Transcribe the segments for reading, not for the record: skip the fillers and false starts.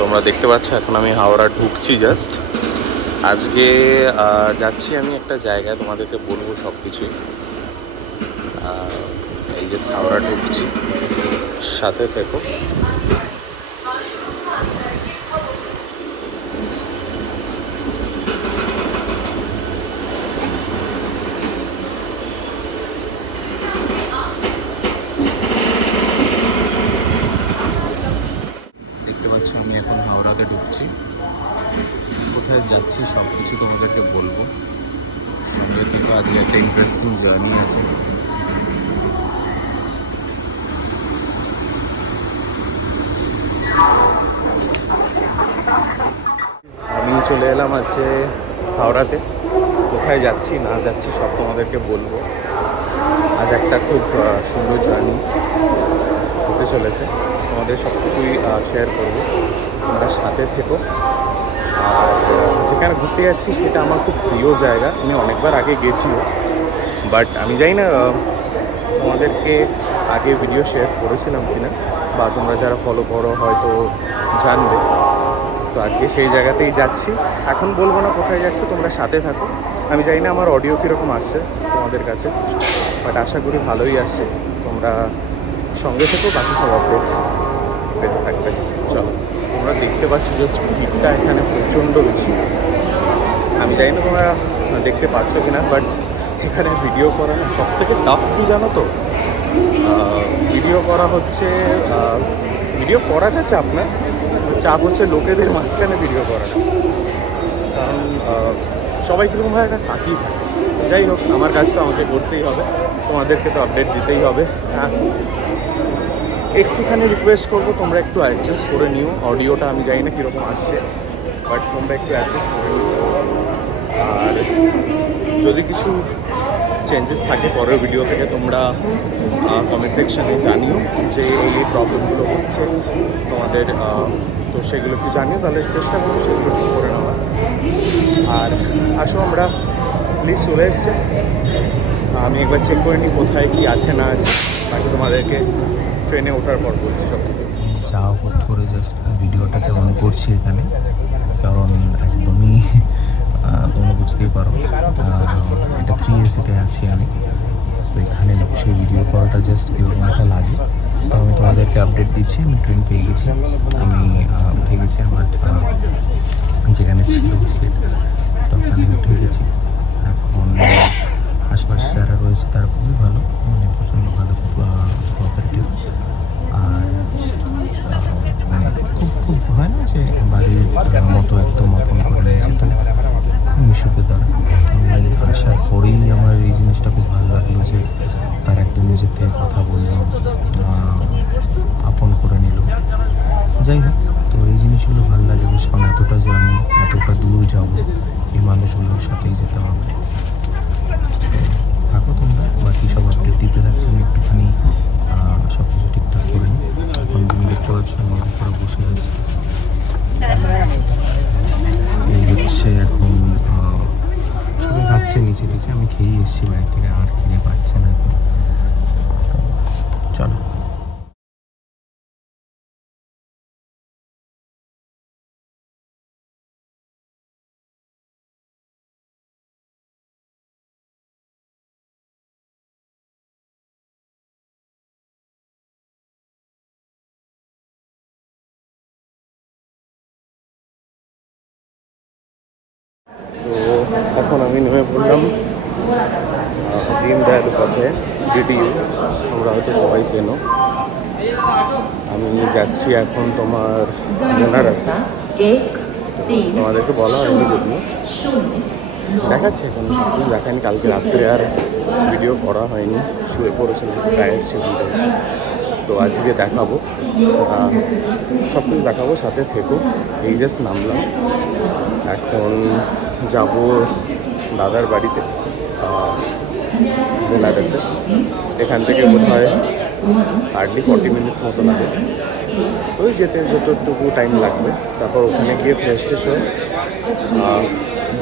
তোমরা দেখতে পাচ্ছ এখন আমি হাওড়া ঢুকছি জাস্ট। আজকে যাচ্ছি আমি একটা জায়গায়, তোমাদেরকে বলবো সব কিছুই। এই যে হাওড়া ঢুকছি, সাথে থেকো। দেখতে পাচ্ছ আমি এখন হাওড়াতে ঢুকছি। কোথায় যাচ্ছি সব কিছু তোমাদেরকে বলবো। সঙ্গে থেকে আজকে একটা ইন্টারেস্টিং জার্নি আছে। আমি চলে এলাম আজকে হাওড়াতে। কোথায় যাচ্ছি না যাচ্ছি সব তোমাদেরকে বলবো। আজ একটা খুব সুন্দর জার্নি হতে চলেছে, তোমাদের সব কিছুই শেয়ার করবো। তোমরা সাথে থেকো। আর যেখানে ঘুরতে যাচ্ছি সেটা আমার খুব প্রিয় জায়গা। আমি অনেকবার আগে গেছিও, বাট আমি জানি না তোমাদেরকে আগে ভিডিও শেয়ার করেছিলাম কিনা, বা তোমরা যারা ফলো করো হয়তো জানবে। তো আজকে সেই জায়গাতেই যাচ্ছি। এখন বলবো না কোথায় যাচ্ছি, তোমরা সাথে থাকো। আমি জানি না আমার অডিও কীরকম আসছে তোমাদের কাছে, বাট আশা করি ভালোই আসছে। তোমরা সঙ্গে থেকো, বাকি সব আপডেট পেতে থাকবে। চলো, তোমরা দেখতে পাচ্ছ জাস্ট ভিড়টা এখানে প্রচণ্ড বেশি। আমি জানি না তোমরা দেখতে পাচ্ছ কি না, বাট এখানে ভিডিও করা না সব থেকে টাফ কী জানো তো? ভিডিও করা হচ্ছে, ভিডিও করাটা চাপ না, চাপ হচ্ছে লোকেদের মাঝখানে ভিডিও করাটা। কারণ সবাই কীরকমভাবে একটা তাকিয়ে থাকে। যাই হোক, আমার কাজ তো আমাকে করতেই হবে, তোমাদেরকে তো আপডেট দিতেই হবে। হ্যাঁ, একটুখানি রিকোয়েস্ট করবো, তোমরা একটু অ্যাডজাস্ট করে নিও। অডিওটা আমি জানি না কীরকম আসছে, বাট তোমরা একটু অ্যাডজাস্ট করে নিও। আর যদি কিছু চেঞ্জেস থাকে পরের ভিডিও থেকে, তোমরা কমেন্ট সেকশানে জানিও যে এই প্রবলেমগুলো হচ্ছে তোমাদের। তো সেগুলো একটু জানিও, তাহলে চেষ্টা করবো সেগুলো ঠিক করে নেওয়ার। আর আসো, আমরা প্লিজ চলে এসছে। আমি একবার চেক করে নিই কোথায় কী আছে না আছে, বাকি তোমাদেরকে ট্রেনে ওঠার পর বলছি সব কিছু। যা হোক করে জাস্ট ভিডিওটাকে অন করছি এখানে, কারণ একদমই তোমরা বুঝতেই পারো এটা 3AC-তে আছি আমি। তো এখানে বসে ভিডিও করাটা জাস্ট কীরকম একটা লাগে। তো আমি তোমাদেরকে আপডেট দিচ্ছি। আমি ট্রেন পেয়ে গেছি, আমি উঠে গেছি আমার যেখানে ছিল সিট, তো ওখানে উঠে গেছি। এখন আশপাশে যারা রয়েছে তারা খুবই ভালো, মানে প্রচণ্ড ভালো, খুব কোঅপারেটিভ। আর মানে খুব খুব হয় না যে বাড়ির মতো একদম আপন করে নিয়েছে, তো খুব মিশুকে তারা। আমি আসার পরেই আমার এই জিনিসটা খুব ভালো লাগলো যে তার একদম নিজের থেকে কথা বললো, আপন করে নিল। যাই হোক, তো এই জিনিসগুলো ভালো লাগে বেশ, কারণ এতটা জার্নি, এতটা দূর যাবো, এই মানুষগুলোর সাথেই যেতে হবে। থাকো তোমরা, বাকি সব আপডেট দিতে থাকছি। আমি একটুখানি সব কিছু ঠিকঠাক করে নিই। এখন তুমি দেখতে পাচ্ছ আমি উপরে বসে আছি। এই হচ্ছে এখন সবাই খাচ্ছে নিচে নিচে, আমি খেয়েই এসেছি বাড়ি থেকে, আর কিনে পাচ্ছে না এখন। চলো। তো এখন আমি নেমে পড়লাম দীনদয়াল পথে, DDU, তোমরা হয়তো সবাই চেনো। আমি যাচ্ছি এখন তোমার বেনারসে। তোমাদেরকে বলা হয়নি যদিও, দেখাচ্ছি এখন সব কিছু দেখায়নি। কালকে রাত্রে আর ভিডিও করা হয়নি, শুয়ে পড়েছিলাম, টায়ার্ড ছিল। তো আজকে দেখাবো, সব কিছু দেখাবো, সাথে থেকো। এই জাস্ট নামলাম, এখন যাব দাদার বাড়িতে বেনারসে। এখান থেকে বোধ হয় হার্ডলি 40 মিনিটস মতো লাগে। ওই যেতে যতটুকু টাইম লাগবে, তারপর ওখানে গিয়ে ফ্রেশ ট্রেশ হয়ে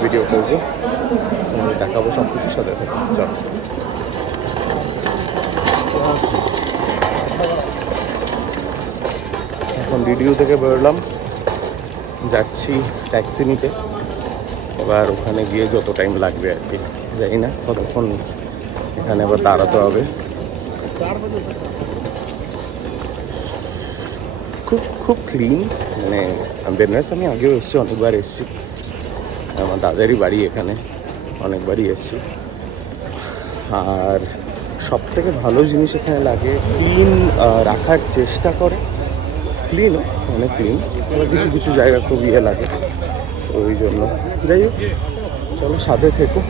ভিডিও করবো, তোমাদের দেখাবো সব কিছুর সাথে থেকে। চলো, এখন DDU থেকে বেরোলাম, যাচ্ছি ট্যাক্সি নিতে। এবার ওখানে গিয়ে যত টাইম লাগবে আর কি, জানি না কতক্ষণ এখানে আবার দাঁড়াতে হবে। খুব খুব ক্লিন, মানে বেনারস আমি আগেও এসেছি, অনেকবার এসেছি, আমার দাদারই বাড়ি এখানে, অনেকবারই এসেছি। আর সব থেকে ভালো জিনিস এখানে লাগে, ক্লিন রাখার চেষ্টা করে, ক্লিনও অনেক ক্লিন, আবার কিছু কিছু জায়গা খুব ইয়ে লাগে, ওই জন্য। যাই হোক, চলো সাথে থেকো।